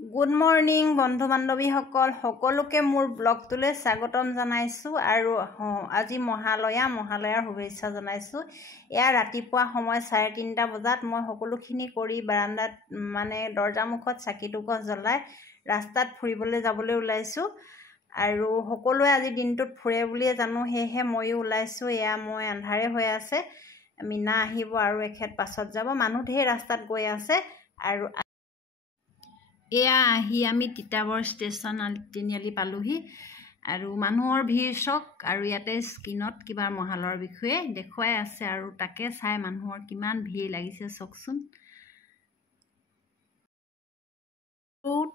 Good morning বন্ধু বান্ধৱীসকল সকলোকে মোৰ ব্লগটোলৈ স্বাগতম জনাইছোঁ আৰু আজি মহালয়াৰ শুভেচ্ছা জনাইছোঁ। এয়া ৰাতিপুৱা সময় 3:30 বজাত মই সকলোখিনি কৰি বাৰান্দাত দৰ্জামুখত চাকিটোকত জ্বলাই ৰাস্তাত ফুৰিবলৈ যাবলৈ ওলাইছোঁ আৰু সকলোৱে আজি দিনটোত ফুৰে বুলিয়ে জানো, সেয়েহে ময়ো ওলাইছোঁ। এয়া মই আন্ধাৰে হৈ আছে, মিনা আহিব আৰু এখেত পাছত যাব, মানুহ ঢেৰ ৰাস্তাত গৈ আছে। আৰু এয়া আহি আমি তিতাবৰ ষ্টেচন তিনিআলি পালোহি আৰু মানুহৰ ভিৰ চক আৰু ইয়াতে স্ক্ৰীণত কিবা মহালয়াৰ বিষয়ে দেখুৱাই আছে আৰু তাকে চাই মানুহৰ কিমান ভিৰ লাগিছে চকচোন।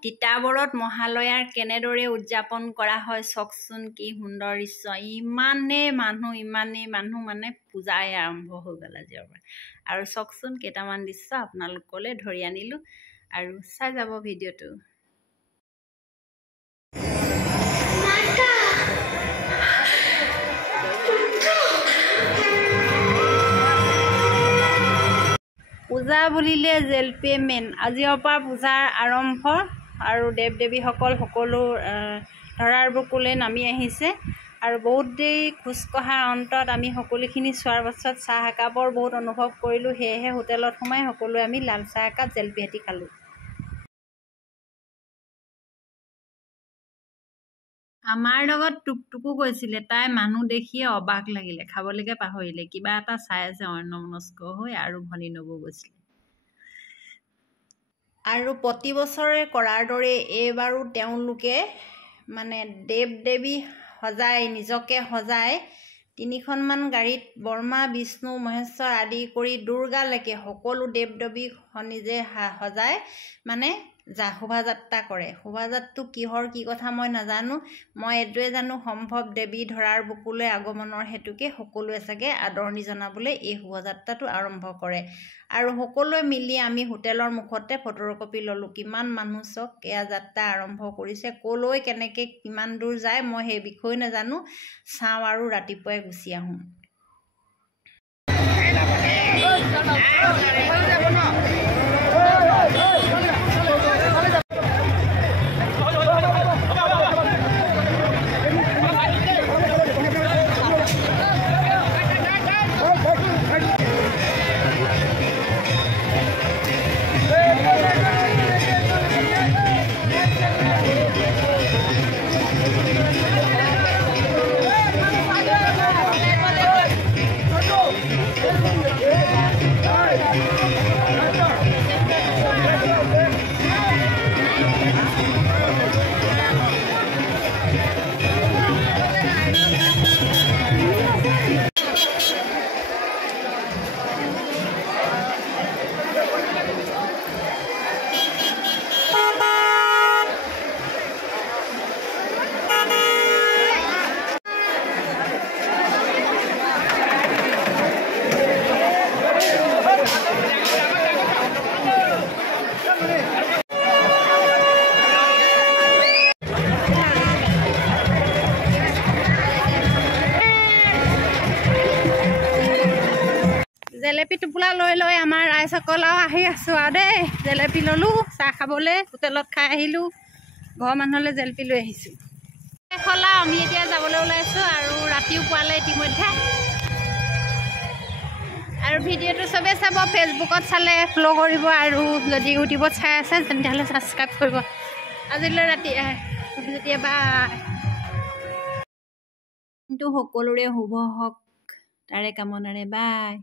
তিতাবৰত মহালয়াৰ কেনেদৰে উদযাপন কৰা হয় চকচোন, কি সুন্দৰ দৃশ্য। ইমানেই মানুহ মানে পূজাই আৰম্ভ হৈ গ'ল আজিৰ পৰা। আৰু চকচোন কেইটামান দৃশ্য আপোনালোকলৈ ধৰি আনিলোঁ আৰু চাই যাব ভিডিঅ'টো। পূজা বুলিলে জেলপিয়ে মেইন। আজিৰ পৰা পূজাৰ আৰম্ভ আৰু দেৱ দেৱীসকল সকলো ধৰাৰ বুকুলৈ নামি আহিছে আৰু বহুত দেৰি খোজকঢ়াৰ অন্তত আমি সকলোখিনি চোৱাৰ পাছত চাহ একাপৰ বহুত অনুভৱ কৰিলোঁ। সেয়েহে হোটেলত সোমাই সকলোৱে আমি লাল চাহ একাপ জেলপি এটি খালোঁ। আমাৰ লগত টুকটুকো গৈছিলে, তাই মানুহ দেখিয়ে অবাক লাগিলে, খাবলৈকে পাহৰিলে, কিবা এটা চাই আছে অন্যমনস্ক হৈ। আৰু ভনী নবৌ গৈছিলে আৰু প্ৰতি বছৰে কৰাৰ দৰে এইবাৰো তেওঁলোকে দেৱ দেৱী নিজকে সজাই 3খনমান গাড়ীত ব্ৰহ্মা বিষ্ণু মহেশ্বৰ আদি কৰি দুৰ্গালৈকে সকলো দেৱ দেৱীক নিজে সজাই শোভাযাত্ৰা কৰে। শোভাযাত্ৰাটো কিহৰ কি কথা মই নাজানো, মই এইটোৱে জানো সম্ভৱ দেৱী ধৰাৰ বুকুলৈ আগমনৰ হেতুকে সকলোৱে চাগে আদৰণি জনাবলৈ এই শোভাযাত্ৰাটো আৰম্ভ কৰে। আৰু সকলোৱে মিলি আমি হোটেলৰ মুখতে ফটোকপি ল'লোঁ। কিমান মানুহ চক, এয়া যাত্ৰা আৰম্ভ কৰিছে। ক'লৈ কেনেকৈ কিমান দূৰ যায় মই সেই বিষয়ে নাজানো, চাওঁ আৰু ৰাতিপুৱাই গুচি আহোঁ। জেলেপি টোপোলা লৈ আমাৰ ৰাইজসকল আৰু আহি আছোঁ আৰু দেই। জেলেপি ল'লোঁ চাহ খাবলৈ, হোটেলত খাই আহিলোঁ, ঘৰৰ মানুহলৈ জেলেপি লৈ আহিছোঁ। আমি এতিয়া যাবলৈ ওলাইছোঁ আৰু ৰাতিও পোৱালে ইতিমধ্যে। আৰু ভিডিঅ'টো চবেই চাব, ফেচবুকত চালে ফ'ল' কৰিব আৰু যদি ইউটিউবত চাই আছে তেতিয়াহ'লে ছাবস্ক্ৰাইব কৰিব। আজিলৈ ৰাতি যেতিয়া কিন্তু সকলোৰে শুভ হওক তাৰে কামনাৰে বাই।